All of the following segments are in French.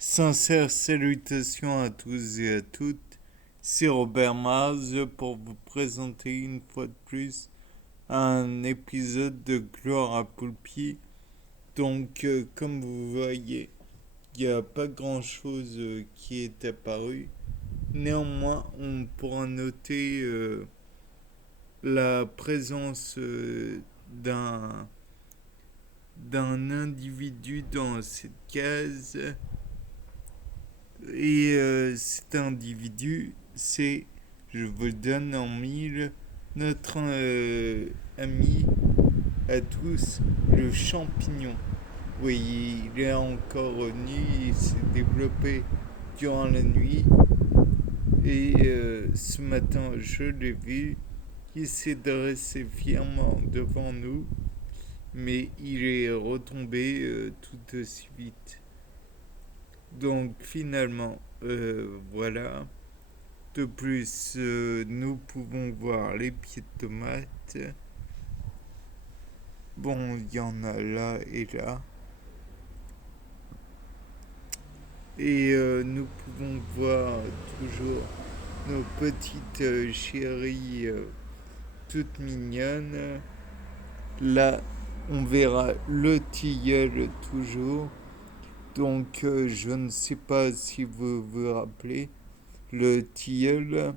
Sincères salutations à tous et à toutes. C'est Robert Mars pour vous présenter une fois de plus un épisode de Gloire à Poulpier. Comme vous voyez, il n'y a pas grand-chose qui est apparu. Néanmoins, on pourra noter la présence d'un individu dans cette case. Et cet individu, c'est, je vous le donne en mille, notre ami à tous, le champignon. Oui, il est encore nu, il s'est développé durant la nuit. Et ce matin, je l'ai vu, il s'est dressé fièrement devant nous, mais il est retombé tout aussi vite. Donc finalement, voilà. De plus, nous pouvons voir les pieds de tomates. Bon, il y en a là et là. Et nous pouvons voir toujours nos petites chéries toutes mignonnes. Là, on verra le tilleul toujours. Je ne sais pas si vous vous rappelez, le tilleul,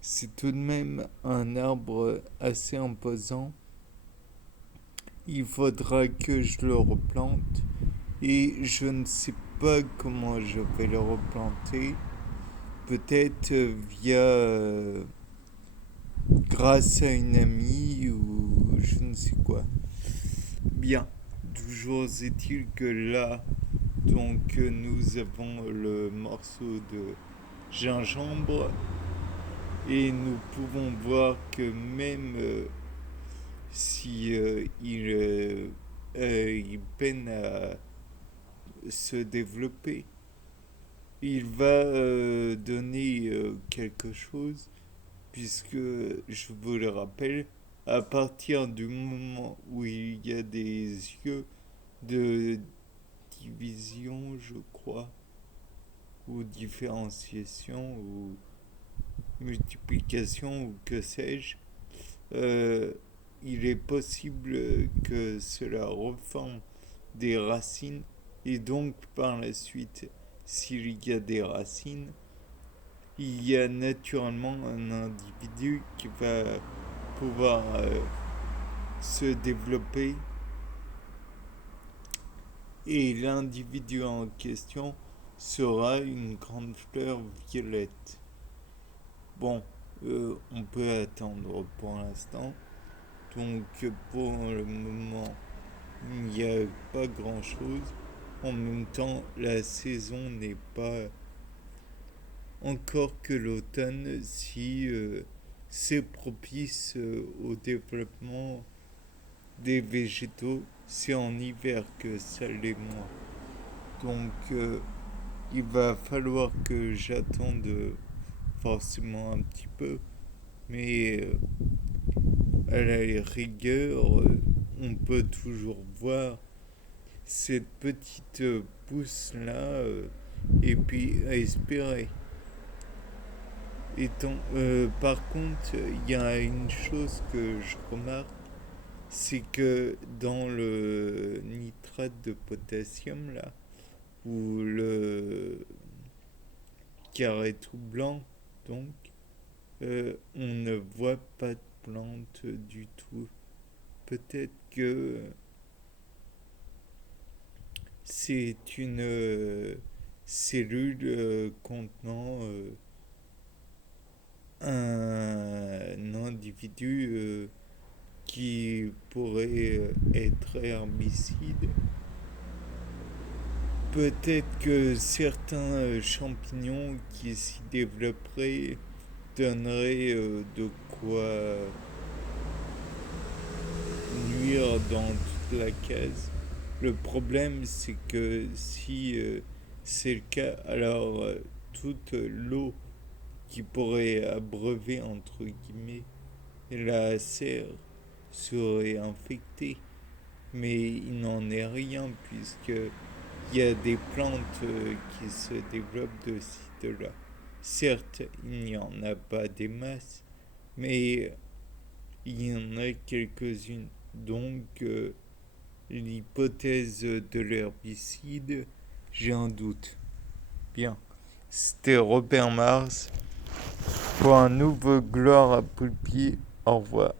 c'est tout de même un arbre assez imposant. Il faudra que je le replante et je ne sais pas comment je vais le replanter. Peut-être via grâce à une amie ou je ne sais quoi. Bien, toujours est-il que là, nous avons le morceau de gingembre et nous pouvons voir que même si il peine à se développer, il va donner quelque chose, puisque je vous le rappelle, à partir du moment où il y a des yeux de division, je crois, ou différenciation, ou multiplication, ou que sais-je, euh, il est possible que cela reforme des racines et donc par la suite, s'il y a des racines, il y a naturellement un individu qui va pouvoir se développer et l'individu en question sera une grande fleur violette. Bon, on peut attendre pour l'instant. Pour le moment, il n'y a pas grand-chose. En même temps, la saison n'est pas encore que l'automne si c'est propice au développement des végétaux. C'est en hiver que ça l'est moins. Donc il va falloir que j'attende forcément un petit peu. Mais à la rigueur, on peut toujours voir cette petite pousse-là et puis espérer. Par contre, il y a une chose que je remarque, c'est que dans le nitrate de potassium, là, ou le carré tout blanc, donc, on ne voit pas de plante du tout. Peut-être que c'est une cellule contenant un individu qui pourrait être herbicide. Peut-être que certains champignons qui s'y développeraient donneraient de quoi nuire dans toute la case. Le problème, c'est que si c'est le cas, alors toute l'eau qui pourrait abreuver, entre guillemets, la serre serait infectée. Mais il n'en est rien puisque il y a des plantes qui se développent de ci, de là. Certes, il n'y en a pas des masses, mais il y en a quelques-unes. Donc, l'hypothèse de l'herbicide, j'ai un doute. Bien. C'était Robert Mars pour un nouveau Gloire à Poulpier. Au revoir.